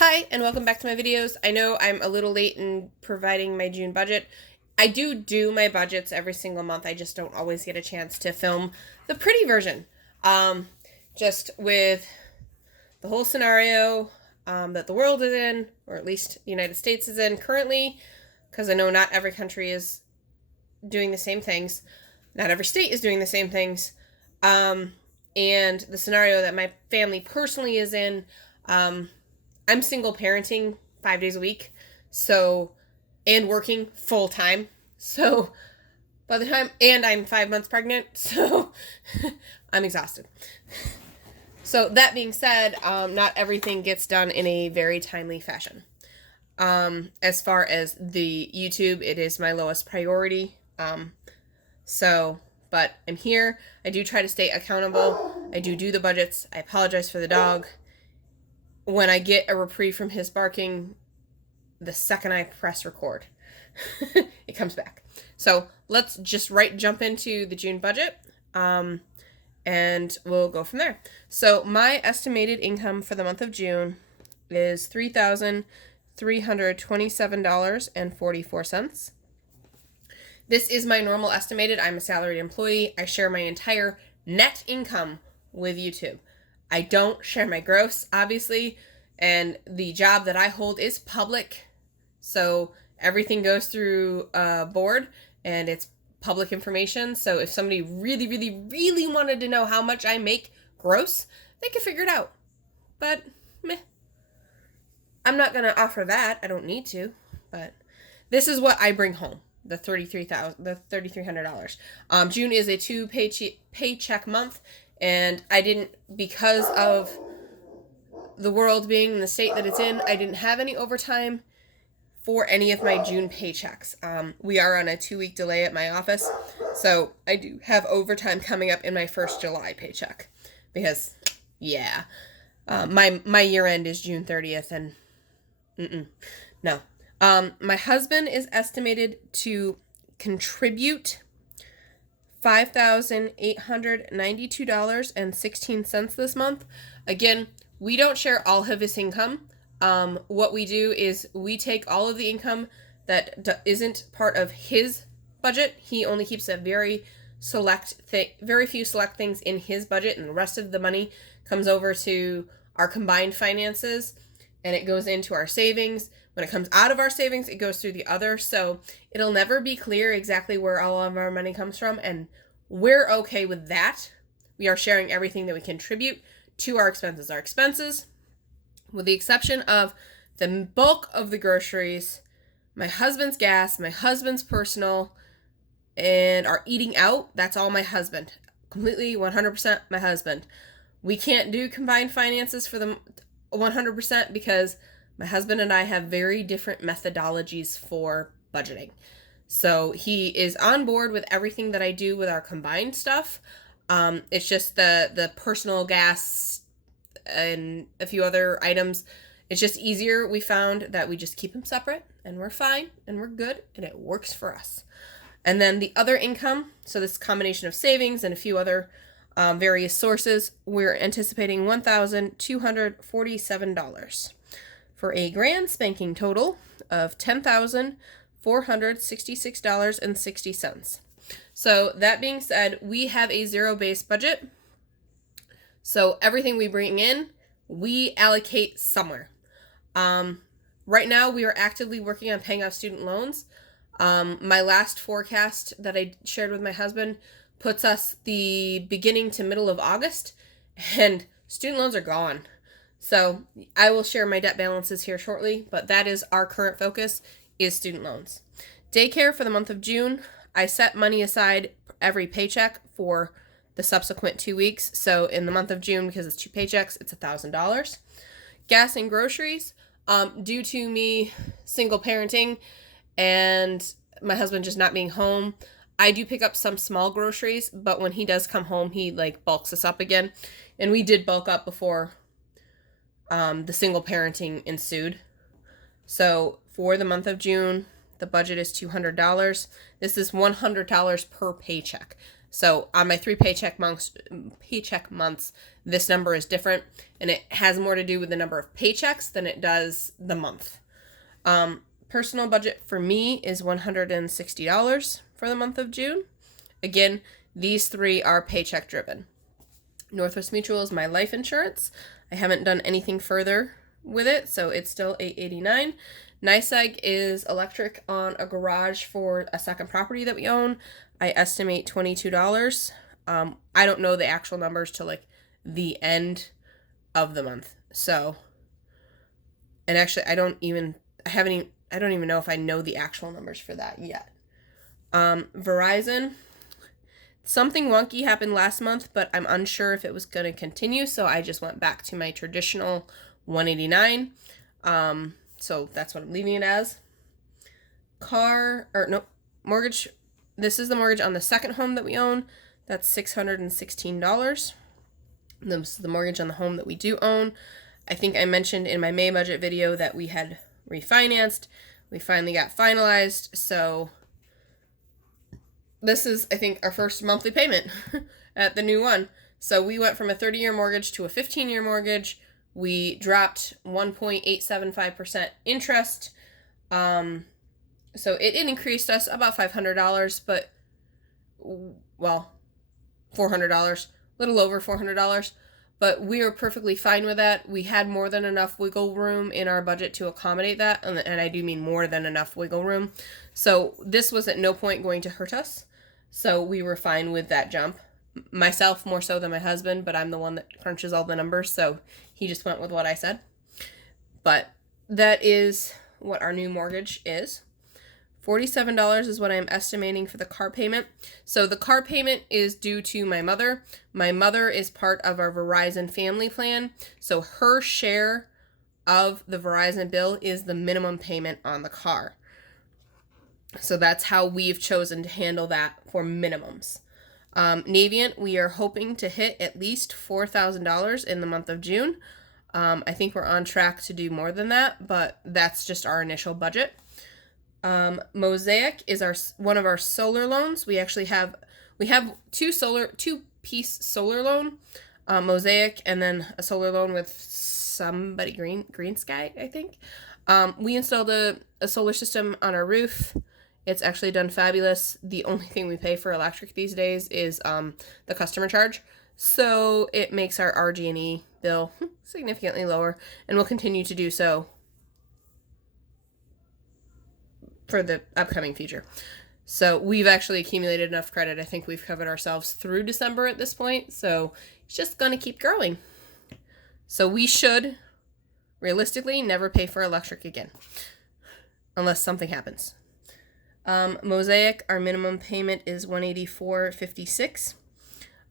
Hi, and welcome back to my videos. I know I'm a little late in providing my June budget. I do my budgets every single month. I just don't always get a chance to film the pretty version. Just with the whole scenario that the world is in, or at least the United States is in currently, because I know not every country is doing the same things. Not every state is doing the same things. And the scenario that my family personally is in, I'm single parenting 5 days a week, and working full time. So by the time, and I'm 5 months pregnant, so I'm exhausted. So that being said, not everything gets done in a very timely fashion. As far as the YouTube, it is my lowest priority. But I'm here. I do try to stay accountable. I do the budgets. I apologize for the dog. When I get a reprieve from his barking, the second I press record, it comes back. So let's just jump into the June budget, and we'll go from there. So my estimated income for the month of June is $3,327.44. This is my normal estimated. I'm a salaried employee. I share my entire net income with YouTube. I don't share my gross, obviously, and the job that I hold is public, so everything goes through a board, and it's public information. So if somebody really wanted to know how much I make gross, they could figure it out. But meh, I'm not gonna offer that. I don't need to. But this is what I bring home: the $3,300. June is a 2 paycheck month. And I didn't, because of the world being in the state that it's in, I didn't have any overtime for any of my June paychecks. We are on a 2-week delay at my office, so I do have overtime coming up in my first July paycheck. Because, yeah, my year end is June 30th, and no. My husband is estimated to contribute $5,892.16 this month. Again, we don't share all of his income. What we do is we take all of the income that isn't part of his budget. He only keeps a very few select things in his budget, and the rest of the money comes over to our combined finances, and it goes into our savings. When it comes out of our savings, it goes through the other. So it'll never be clear exactly where all of our money comes from, and we're okay with that. We are sharing everything that we contribute to our expenses. Our expenses, with the exception of the bulk of the groceries, my husband's gas, my husband's personal, and our eating out, that's all my husband. Completely 100% my husband. We can't do combined finances for the 100% because my husband and I have very different methodologies for budgeting. So he is on board with everything that I do with our combined stuff. It's just the personal gas and a few other items. It's just easier. We found that we just keep them separate, and we're fine, and we're good, and it works for us. And then the other income, so this combination of savings and a few other various sources, we're anticipating $1,247 for a grand spanking total of $10,466.60. So that being said, we have a zero-based budget. So everything we bring in, we allocate somewhere. Right now, we are actively working on paying off student loans. My last forecast that I shared with my husband puts us the beginning to middle of August, and student loans are gone. So I will share my debt balances here shortly, but that is our current focus, is student loans. Daycare for the month of June, I set money aside every paycheck for the subsequent 2 weeks. So in the month of June, because it's 2 paychecks, it's $1,000. Gas and groceries, due to me single parenting and my husband just not being home, I do pick up some small groceries, but when he does come home, he bulks us up again. And we did bulk up before the single parenting ensued. So for the month of June, the budget is $200. This is $100 per paycheck. So on my 3 paycheck months, this number is different, and it has more to do with the number of paychecks than it does the month. Personal budget for me is $160 for the month of June. Again, these 3 are paycheck driven. Northwest Mutual is my life insurance. I haven't done anything further with it, so it's still $889. NYSEG is electric on a garage for a second property that we own. I estimate $22. I don't know the actual numbers till like the end of the month. So, and actually I don't even know if I know the actual numbers for that yet. Verizon, something wonky happened last month, but I'm unsure if it was going to continue, so I just went back to my traditional $189. So that's what I'm leaving it as. Mortgage. This is the mortgage on the second home that we own. That's $616. This is the mortgage on the home that we do own. I think I mentioned in my May budget video that we had refinanced. We finally got finalized, so this is, I think, our first monthly payment at the new one. So we went from a 30-year mortgage to a 15-year mortgage. We dropped 1.875% interest. So it increased us about $500, but, well, $400, a little over $400. But we were perfectly fine with that. We had more than enough wiggle room in our budget to accommodate that. And I do mean more than enough wiggle room. So this was at no point going to hurt us. So we were fine with that jump. Myself more so than my husband, but I'm the one that crunches all the numbers. So he just went with what I said. But that is what our new mortgage is. $47 is what I'm estimating for the car payment. So the car payment is due to my mother. My mother is part of our Verizon family plan. So her share of the Verizon bill is the minimum payment on the car. So that's how we've chosen to handle that for minimums. Navient, we are hoping to hit at least $4,000 in the month of June. I think we're on track to do more than that, but that's just our initial budget. Mosaic is one of our solar loans. We have two-piece solar loan, Mosaic, and then a solar loan with somebody Green Sky, I think. We installed a solar system on our roof. It's actually done fabulous. The only thing we pay for electric these days is the customer charge. So it makes our RG&E bill significantly lower, and will continue to do so for the upcoming future. So we've actually accumulated enough credit. I think we've covered ourselves through December at this point. So it's just going to keep growing. So we should realistically never pay for electric again, unless something happens. Mosaic, our minimum payment is $184.56.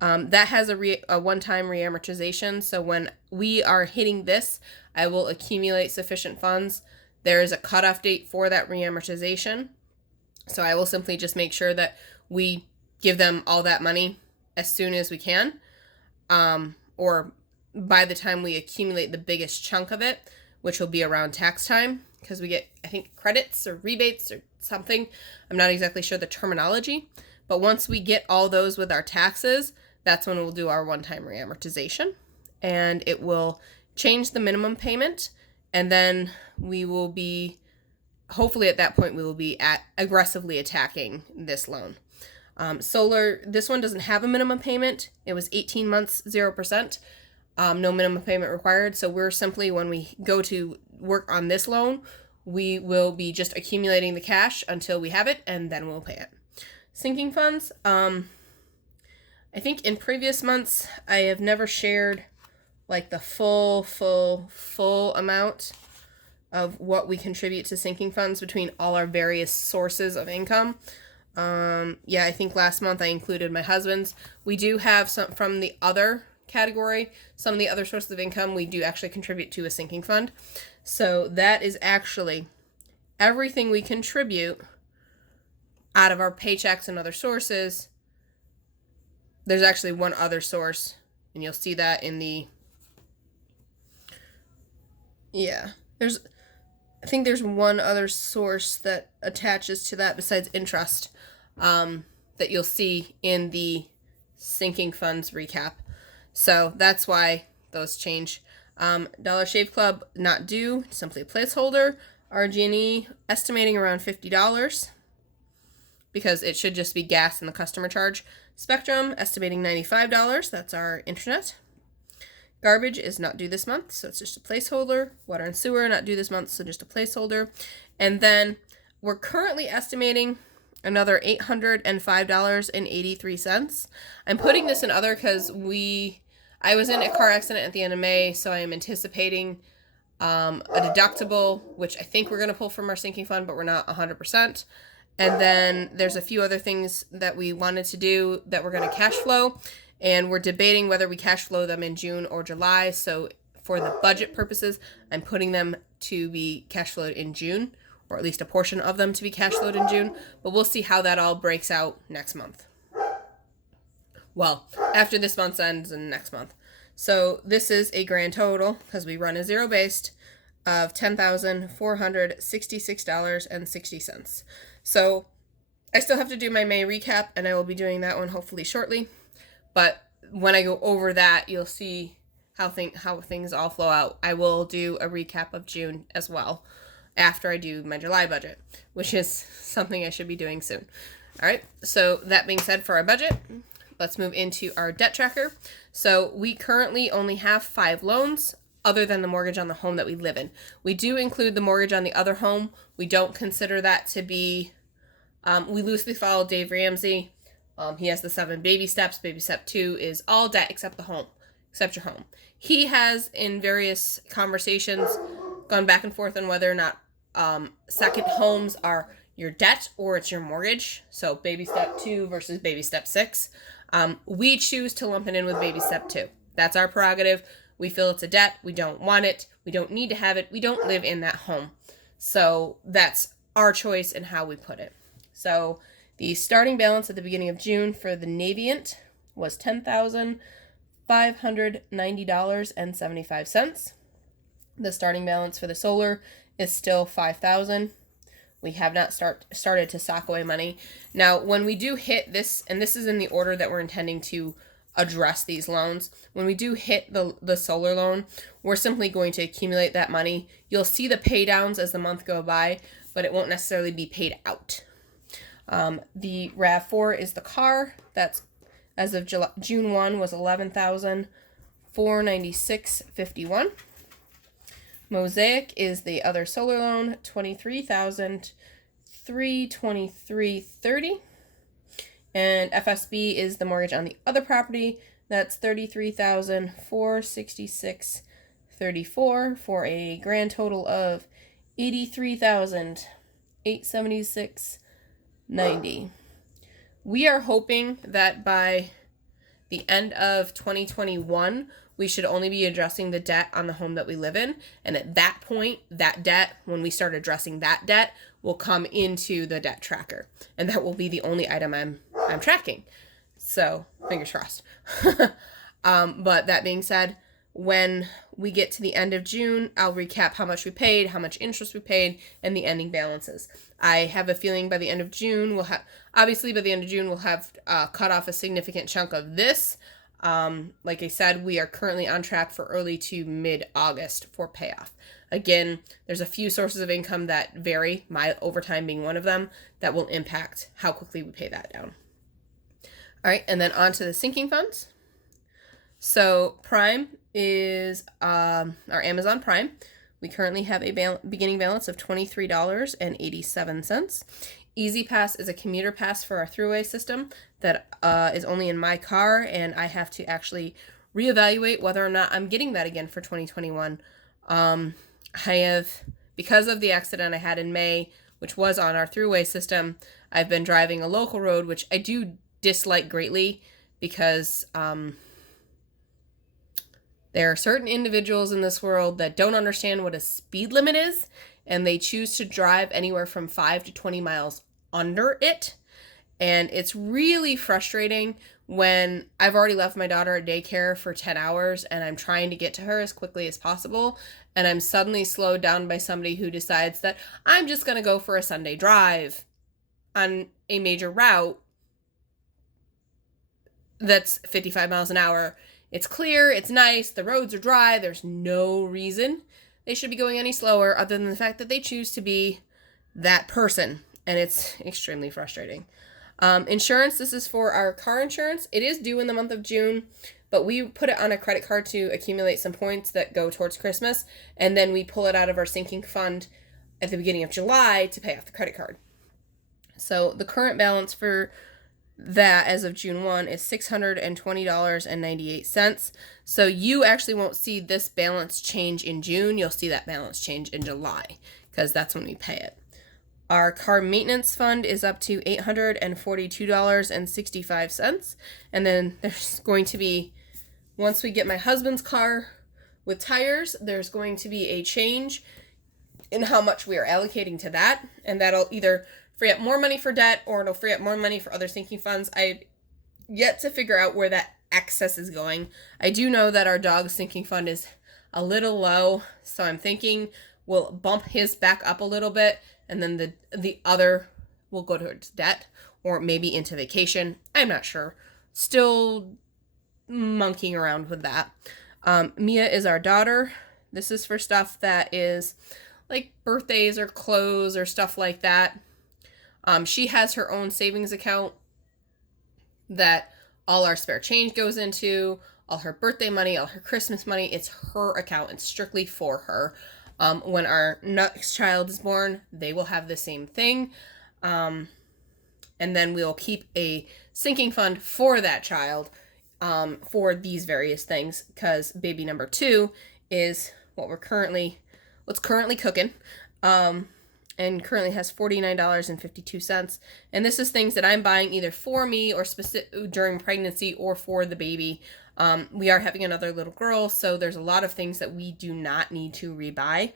That has a one-time reamortization. So when we are hitting this, I will accumulate sufficient funds. There is a cutoff date for that reamortization. So I will simply just make sure that we give them all that money as soon as we can. Or by the time we accumulate the biggest chunk of it, which will be around tax time, because we get, I think, credits or rebates or something. I'm not exactly sure the terminology. But once we get all those with our taxes, that's when we'll do our one-time reamortization. And it will change the minimum payment. And then we will be, hopefully at that point, we will be aggressively attacking this loan. Solar, this one doesn't have a minimum payment. It was 18 months, 0%. No minimum payment required. So we're simply, when we go to work on this loan, we will be just accumulating the cash until we have it, and then we'll pay it. Sinking funds. I think in previous months, I have never shared like the full amount of what we contribute to sinking funds between all our various sources of income. I think last month I included my husband's. We do have some from the other category, some of the other sources of income we do actually contribute to a sinking fund. So that is actually everything we contribute out of our paychecks and other sources. There's actually one other source, and you'll see that in the, I think there's one other source that attaches to that besides interest. that you'll see in the sinking funds recap. So that's why those change. Dollar Shave Club not due, simply a placeholder. RG&E estimating around $50 because it should just be gas and the customer charge. Spectrum estimating $95. That's our internet. Garbage is not due this month, so it's just a placeholder. Water and sewer not due this month, so just a placeholder. And then we're currently estimating another $805.83. I'm putting this in other because I was in a car accident at the end of May, so I am anticipating a deductible, which I think we're going to pull from our sinking fund, but we're not 100%. And then there's a few other things that we wanted to do that we're going to cash flow, and we're debating whether we cash flow them in June or July. So for the budget purposes, I'm putting them to be cash flowed in June, or at least a portion of them to be cash flowed in June, but we'll see how that all breaks out next month. Well, after this month's ends and next month. So this is a grand total, because we run a zero-based, of $10,466.60. So I still have to do my May recap, and I will be doing that one hopefully shortly. But when I go over that, you'll see how things all flow out. I will do a recap of June as well after I do my July budget, which is something I should be doing soon. All right, so that being said, for our budget, let's move into our debt tracker. So we currently only have 5 loans other than the mortgage on the home that we live in. We do include the mortgage on the other home. We don't consider that to be, we loosely follow Dave Ramsey. He has the 7 baby steps. Baby step 2 is all debt except the home, except your home. He has, in various conversations, gone back and forth on whether or not second homes are your debt or it's your mortgage. So baby step 2 versus baby step 6. We choose to lump it in with baby step 2. That's our prerogative. We feel it's a debt. We don't want it. We don't need to have it. We don't live in that home. So that's our choice in how we put it. So the starting balance at the beginning of June for the Navient was $10,590.75. The starting balance for the solar is still $5,000. We have not started to sock away money. Now, when we do hit this, and this is in the order that we're intending to address these loans, when we do hit the solar loan, we're simply going to accumulate that money. You'll see the pay downs as the month go by, but it won't necessarily be paid out. The RAV4 is the car. That's, as of June 1, was $11,496.51. Mosaic is the other solar loan, $23,323.30. And FSB is the mortgage on the other property. That's $33,466.34 for a grand total of $83,876.90. We are hoping that by the end of 2021, we should only be addressing the debt on the home that we live in. And at that point, that debt, when we start addressing that debt, will come into the debt tracker. And that will be the only item I'm tracking. So, fingers crossed. But that being said, when we get to the end of June, I'll recap how much we paid, how much interest we paid, and the ending balances. I have a feeling by the end of June, we'll have cut off a significant chunk of this. Like I said, we are currently on track for early to mid-August for payoff. Again, there's a few sources of income that vary, my overtime being one of them, that will impact how quickly we pay that down. All right, and then on to the sinking funds. So Prime is our Amazon Prime. We currently have a beginning balance of $23.87. Easy Pass is a commuter pass for our throughway system that is only in my car, and I have to actually reevaluate whether or not I'm getting that again for 2021. Because of the accident I had in May, which was on our throughway system, I've been driving a local road, which I do dislike greatly because there are certain individuals in this world that don't understand what a speed limit is, and they choose to drive anywhere from 5 to 20 miles under it. And it's really frustrating when I've already left my daughter at daycare for 10 hours and I'm trying to get to her as quickly as possible, and I'm suddenly slowed down by somebody who decides that I'm just going to go for a Sunday drive on a major route that's 55 miles an hour. It's clear, it's nice, the roads are dry, there's no reason they should be going any slower other than the fact that they choose to be that person, and it's extremely frustrating. Insurance, this is for our car insurance. It is due in the month of June, but we put it on a credit card to accumulate some points that go towards Christmas, and then we pull it out of our sinking fund at the beginning of July to pay off the credit card. So the current balance for that as of June 1 is $620.98. So you actually won't see this balance change in June. You'll see that balance change in July because that's when we pay it. Our car maintenance fund is up to $842.65. And then there's going to be, once we get my husband's car with tires, there's going to be a change in how much we are allocating to that. And that'll either free up more money for debt or it'll free up more money for other sinking funds. I yet to figure out where that excess is going. I do know that our dog sinking fund is a little low, so I'm thinking we'll bump his back up a little bit, and then the other will go towards debt or maybe into vacation. I'm not sure. Still monkeying around with that. Mia is our daughter. This is for stuff that is like birthdays or clothes or stuff like that. She has her own savings account that all our spare change goes into, all her birthday money, all her Christmas money. It's her account. It's strictly for her. When our next child is born, they will have the same thing. And then we'll keep a sinking fund for that child for these various things, because baby number 2 is what's currently cooking. And currently has $49.52. And this is things that I'm buying either for me or during pregnancy or for the baby. We are having another little girl, so there's a lot of things that we do not need to rebuy.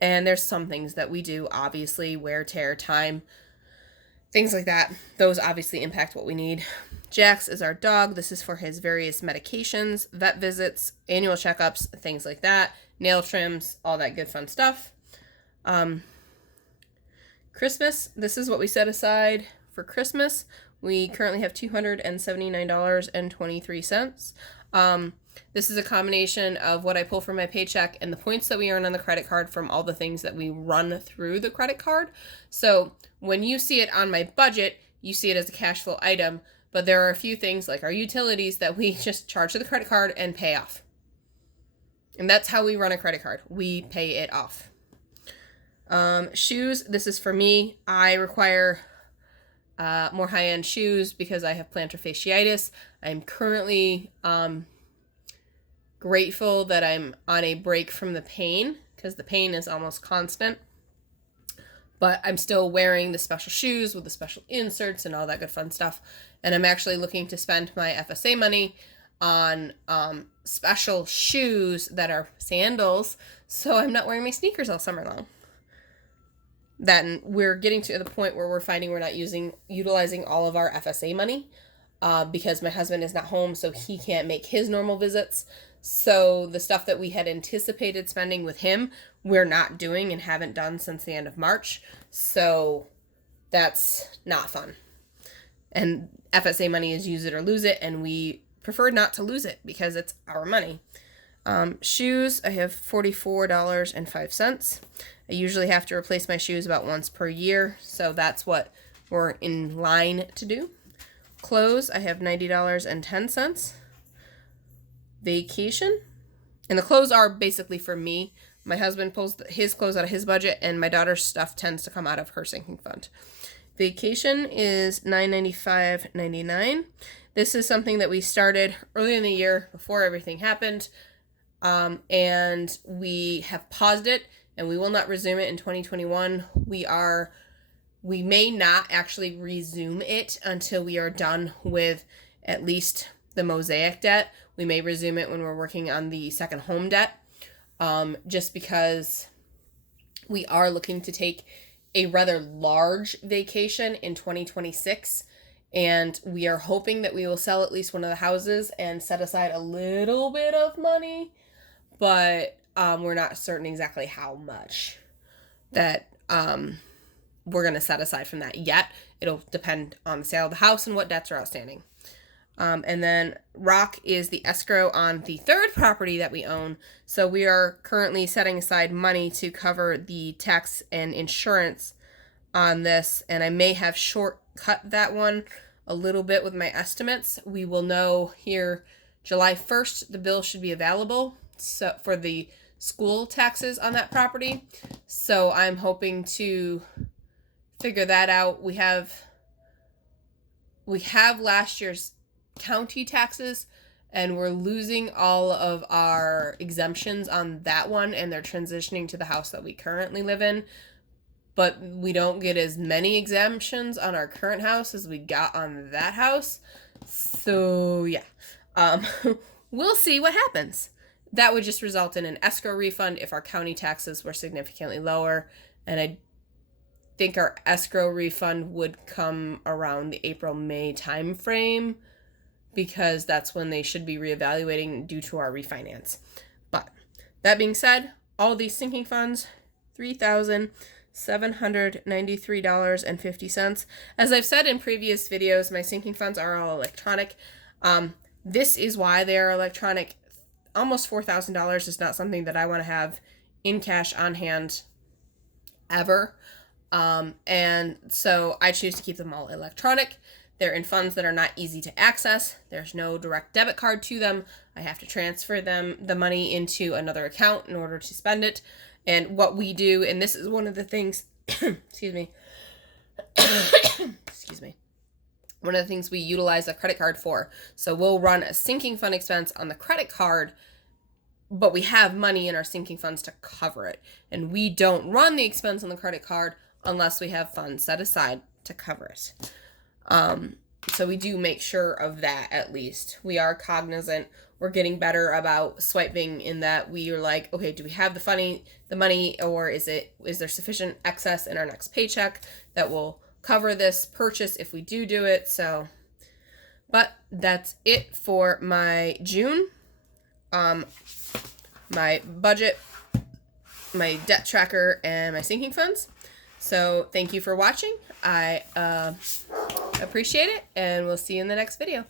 And there's some things that we do, obviously, wear, tear, time, things like that. Those obviously impact what we need. Jax is our dog. This is for his various medications, vet visits, annual checkups, things like that, nail trims, all that good fun stuff. Christmas, this is what we set aside for Christmas. We currently have $279.23. This is a combination of what I pull from my paycheck and the points that we earn on the credit card from all the things that we run through the credit card. So when you see it on my budget, you see it as a cash flow item, but there are a few things like our utilities that we just charge to the credit card and pay off. And that's how we run a credit card. We pay it off. Shoes, this is for me. I require more high-end shoes because I have plantar fasciitis. I'm currently grateful that I'm on a break from the pain because the pain is almost constant. But I'm still wearing the special shoes with the special inserts and all that good fun stuff. And I'm actually looking to spend my FSA money on special shoes that are sandals, so I'm not wearing my sneakers all summer long. Then we're getting to the point where we're finding we're not utilizing all of our FSA money because my husband is not home, so he can't make his normal visits. So the stuff that we had anticipated spending with him, we're not doing and haven't done since the end of March. So that's not fun. And FSA money is use it or lose it, and we prefer not to lose it because it's our money. Shoes, I have $44.05. I usually have to replace my shoes about once per year, so that's what we're in line to do. Clothes, I have $90.10. Vacation, and the clothes are basically for me. My husband pulls his clothes out of his budget, and my daughter's stuff tends to come out of her sinking fund. Vacation is $995.99. This is something that we started early in the year before everything happened, and we have paused it, and we will not resume it in 2021. We may not actually resume it until we are done with at least the Mosaic debt. We may resume it when we're working on the second home debt, just because we are looking to take a rather large vacation in 2026, and we are hoping that we will sell at least one of the houses and set aside a little bit of money, but we're not certain exactly how much that we're going to set aside from that yet. It'll depend on the sale of the house and what debts are outstanding. And then Rock is the escrow on the third property that we own. So we are currently setting aside money to cover the tax and insurance on this. And I may have shortcut that one a little bit with my estimates. We will know here July 1st, the bill should be available for the school taxes on that property. So I'm hoping to figure that out. We have last year's county taxes, and we're losing all of our exemptions on that one, and they're transitioning to the house that we currently live in. But we don't get as many exemptions on our current house as we got on that house. So yeah, we'll see what happens. That would just result in an escrow refund if our county taxes were significantly lower. And I think our escrow refund would come around the April-May time frame, because that's when they should be reevaluating due to our refinance. But that being said, all these sinking funds, $3,793.50. As I've said in previous videos, my sinking funds are all electronic. This is why they are electronic. Almost $4,000 is not something that I want to have in cash on hand ever. And so I choose to keep them all electronic. They're in funds that are not easy to access. There's no direct debit card to them. I have to transfer the money into another account in order to spend it. And what we do, and this is one of the things, excuse me, excuse me, one of the things we utilize a credit card for. So we'll run a sinking fund expense on the credit card, but we have money in our sinking funds to cover it. And we don't run the expense on the credit card unless we have funds set aside to cover it. So we do make sure of that, at least. We are cognizant. We're getting better about swiping, in that we are like, okay, do we have the money, or is there sufficient excess in our next paycheck that will cover this purchase if we do it? So, but that's it for my June. My budget, my debt tracker, and my sinking funds. So thank you for watching. I appreciate it, and we'll see you in the next video.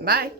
Bye.